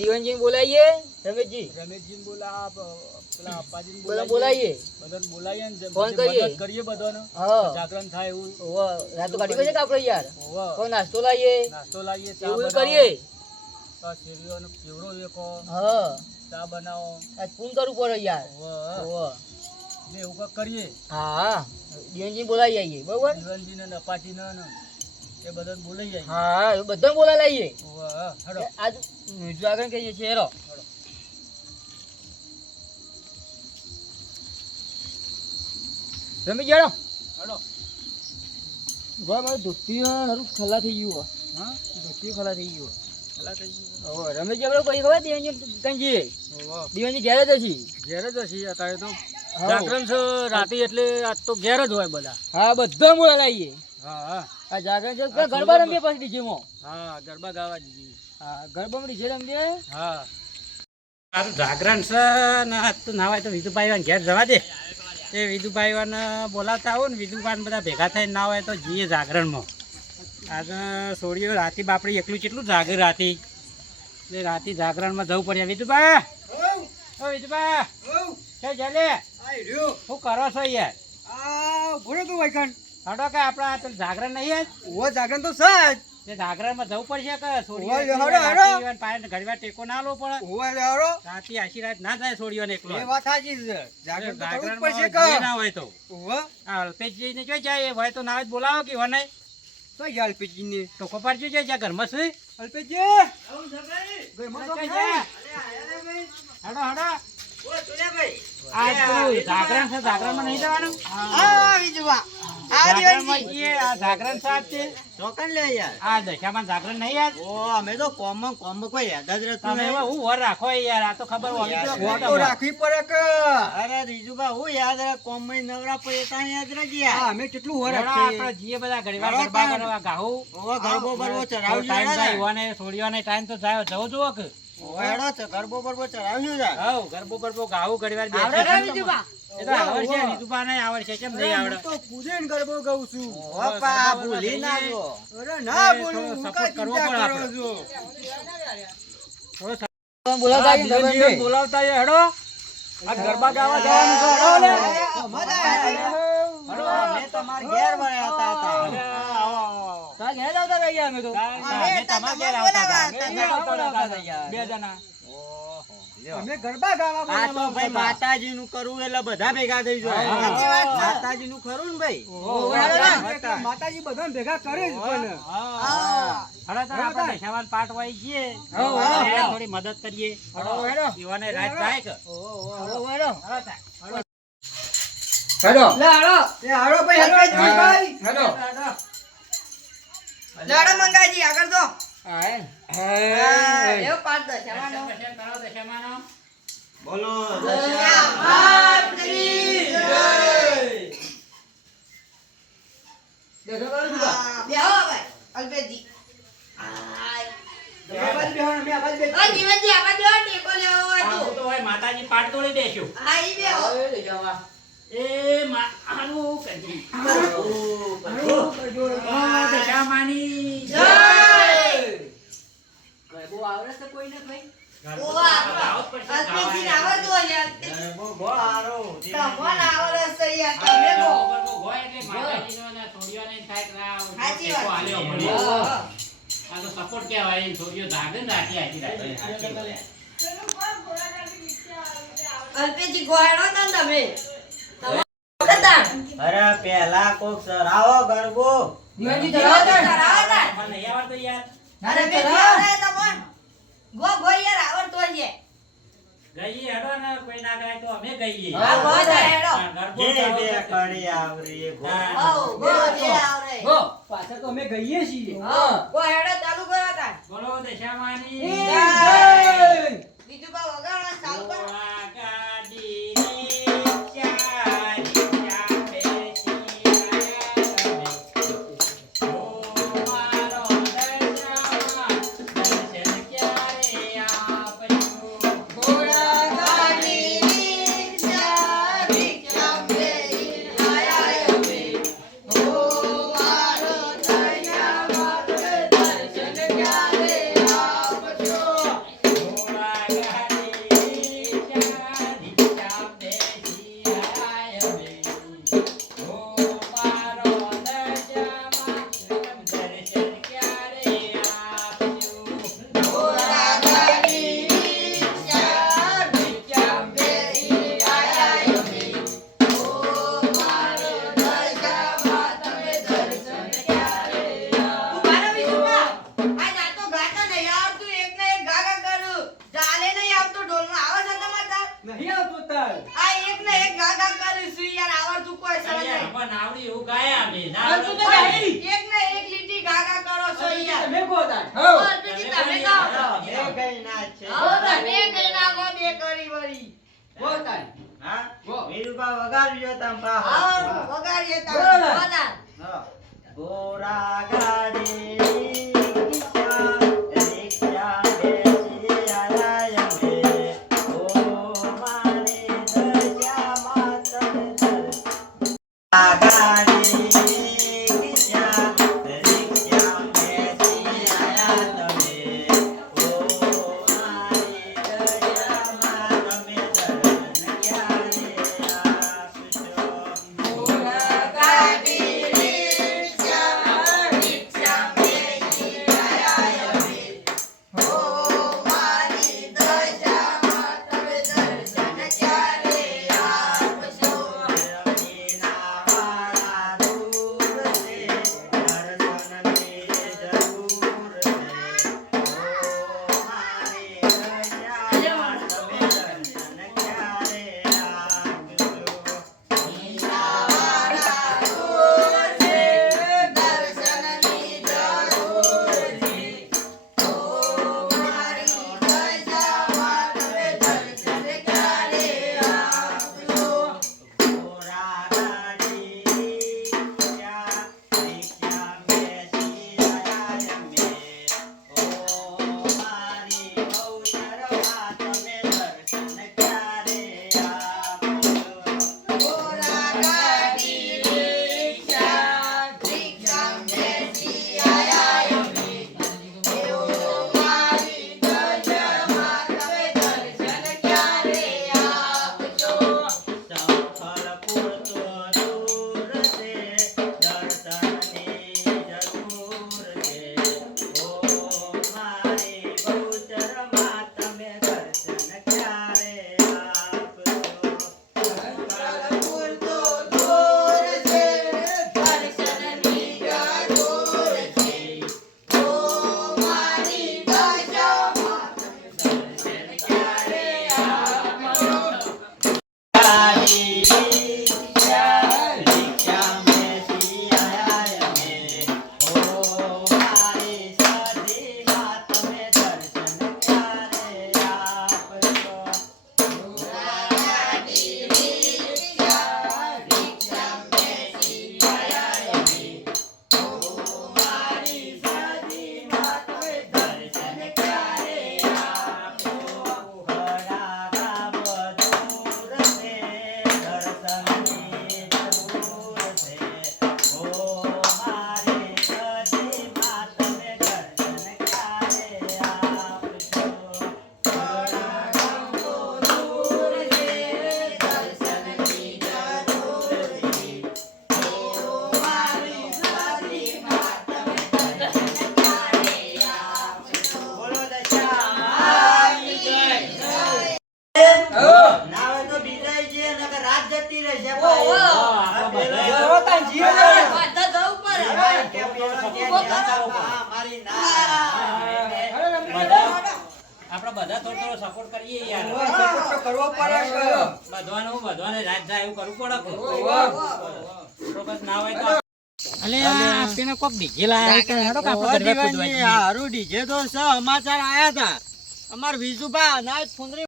દીવાનજી બોલાવીએ? રમેશજી. રમેશજી બોલા પેલા અપ્પાજીને બધા બોલાવીએ. બોલાવીએ? બધાને બોલાવીએ ફોન કરીએ. કરીએ બધાને. હા. જાગરણ થાય એવું. ઓવો રાતો કાઢી પડશે આપણે યાર? હોવે. નાસ્તો લાવીએ? નાસ્તો લાવીએ ચા એવું કરીએ? શેરીઓનો હા. ચા બનાવો. ફોન પડે યાર. એવું કરીએ. હા. દીવાનજી બોલાવી આવીએ બરોબર? જીવનજીને ને અપાજીને ને એ બધાને બોલાઈ જાય હા એ બધાને બોલા હા, હેડો. આજ જાગરણ કહીએ છીએ હેરો રમી જાડો હેડો. ભાઈ મારું ધોતી હારું ખલા થઈ ગયું હા? ધોતી ખલા થઈ ગયું રમેશ આપણે કોઈ ખબર દીવાનજી કંજી હોવે. ઘેર જ હશી. ઘેર જ હશે અત્યારે તો જાગરણ છે રાતે એટલે આજ તો ઘેર જ હોય બધા. હા બધા મોડા લાવીએ હા હા. આ જાગરણ છે ગરબા રમીએ પછી ડીજેમાં. હા ગરબા ગાવા દીધી હા ગરબામાં ડીજે હા. મારું જાગરણ છે ને તું તો નાવાય તો વિધુભાઈ વાન ઘેર જવા દે. એ વિધુભાઈ વાન બોલાવતા આવો ને વિધુભાઈ બધા ભેગા થઈને ના હોય તો જઈએ જાગરણમાં. આજે છોડીઓ રાતી બાપડી એકલું કેટલું જાગે રાતી? એટલે રાતી જાગરણમાં જવું પડે. વિધુભાઈ ઓ વિધુભાઈ છે જલે શું કરો છો યાર હડો કે આપણા આ તો જાગરણ નહીં ઓ જાગરણ તો સજ તે જાગરણમાં જવું પડશે કે સોળીઓ ઓય, એકલી હડો, હડો. રાતી વાન પાયે ઘડીવાર ટેકો ના લો પડે. ઓય લેવડો રાતી આશી રાત ના થાય સોળીઓને એકલો. એ વાત સાચી છે. જાગરણ તો પડશે કે? ના હોય તો. આ અલ્પેશજીને જોઈ જાય? એ હોય તો ના હોય બોલાવો કે હોય તો યાર પેજી ને તો કપાર જોઈ જાય જ્યાં ઘરમાં તો. હડો હડો. આ જાગરણ છે જાગરણમાં નહીં જવાનું? જાગરણમાં જઈએ, આ જાગરણ સાહેબ છે. આ દશામાં જાગરણ નહીં યાર. અમે તો કોમ કોમ કોઈ યાદ જ તમે એવા હું વર રાખો યાર? આ તો ખબર હોય તો રાખવી પડે કે? અરે રીજુભા હું યાદ રાખ કોમમાં નવરા પડે ત્યાં યાદ રાખી અમે કેટલું વર રાખીએ. આપણે જઈએ બધા ગરબા કરવા ગરબો બરબો જાય ને. છોડીઓને ટાઈમ તો જાય. જવું જોવો કે. ઓવા છે તો ગરબો બરબો ચડાવજો જા. હવ ગરબો ગરબો ગાવું ઘડીવાર આવડે બેસીએ. ને એ તો આવડશે વિધુભા ને આવડશે કેમ નહીં આવડે તો ને ગરબો ગાઉં છું ઓવા ભૂલી ના જો. અરે ના બોલું હું કરવો ચિંતા પડે કરો છો થોડો બોલાવતા આ જીવનજીવન બોલાવતા એ હેડો આ ગરબા ગાવા જવાનું છે હેડો લે. હેડો. અમે તમારા ઘેર વળ્યા હતા હતા. અરે, આવો, આવો, આવો. તારા ઘેર અમે તો તાર- તાર- તમારા ઘેર આવતા હતા. અમે આવતા હતા યાર. બે જણા અમે ગરબા ગાવા આ તો ભાઈ માતાજી નું કરવું એટલે બધા ભેગા થઈ જાય. માતાજી નું ખરું ને ભાઈ. માતાજી બધા ભેગા કરે જ પણ હા. હેડો આપણે દશામાન પાઠ વાઈ જઈએ. થોડી મદદ કરીએ હેડો, હેડો. રાત જાય કે ઓહો, હેડો. હેડો તાર. હેડો લે હાલો. એ હાડો ભાઈ હેડો ભાઈ હેડો હેડો. લેડો મંગાજી આગળ તો. હા હે લેવો પાંચ દસ દશામાન કરો, દશામાનો. બોલો માતાજી પાઠ તોડી દેશું. એ મા- આનું કરજે. ઓ, દશામાની ગરબો આવડે છે કોઈને ભાઈ ગરબો ગાવો જ પડશે, ગાવાની. બહુ બહુ સારો ગરબો ગરબો હોય એટલે માતાજીનો અને છોડીઓને થાય કે ના, સાચી ટેકો વાત. આલ્યો મળે. હા. આ તો સપોર્ટ કહેવાય છોડીઓ જાગે ને રાતે અલ્પેજી ગોળો તો તમે અરે પેલા કોક સરાવો ગરબો દીવાનજી ચલાવો તાણ. કરાવો તાર. પણ નહીં યાર. ના, ના, આવડે તો પણ ગો ગો યાર આવડતો છે. ગઈએ હેડો ને કોઈ ના ગાય તો અમે ગઈએ. હા, ગો તાર હેડો. ગરબો બે કડી આવરી ગો. ગો જે આવડે હો, પાછળ તો અમે ગઈએ છીએ. હઉ ગો હેડો ચાલુ કરો તાર. બોલો દશામાની. સરળ આવડી એવું ગાયા અમે એક. એકને એક લીટી ગા ગા કરો છો યાર. તમે કહો હો ઓ, તમે ગાઓ છો. બે ગઈ ના છે હો તમે ગઈ ના ગો બે કરી વળી. ગોતા હા ગો. વીરુભા વગાડજો તમ પા હા વગાડીએ તમ બરાબર. બધા. ગાડી આ આપણે બધા થોડો થોડો સપોર્ટ કરીએ યાર. ઓહો, તો કરવો પડે કે. બધવાને રાત જાય એવું કરવું પડે તો બસ ના હોય તો અલે આ કોક ડીજે લાયા કે હેડો કાપડ કરવા કૂદવા હારું ડીજે તો સ સમાચાર આયા હતા અમાર વિજુભા અનાજ ફુંદરી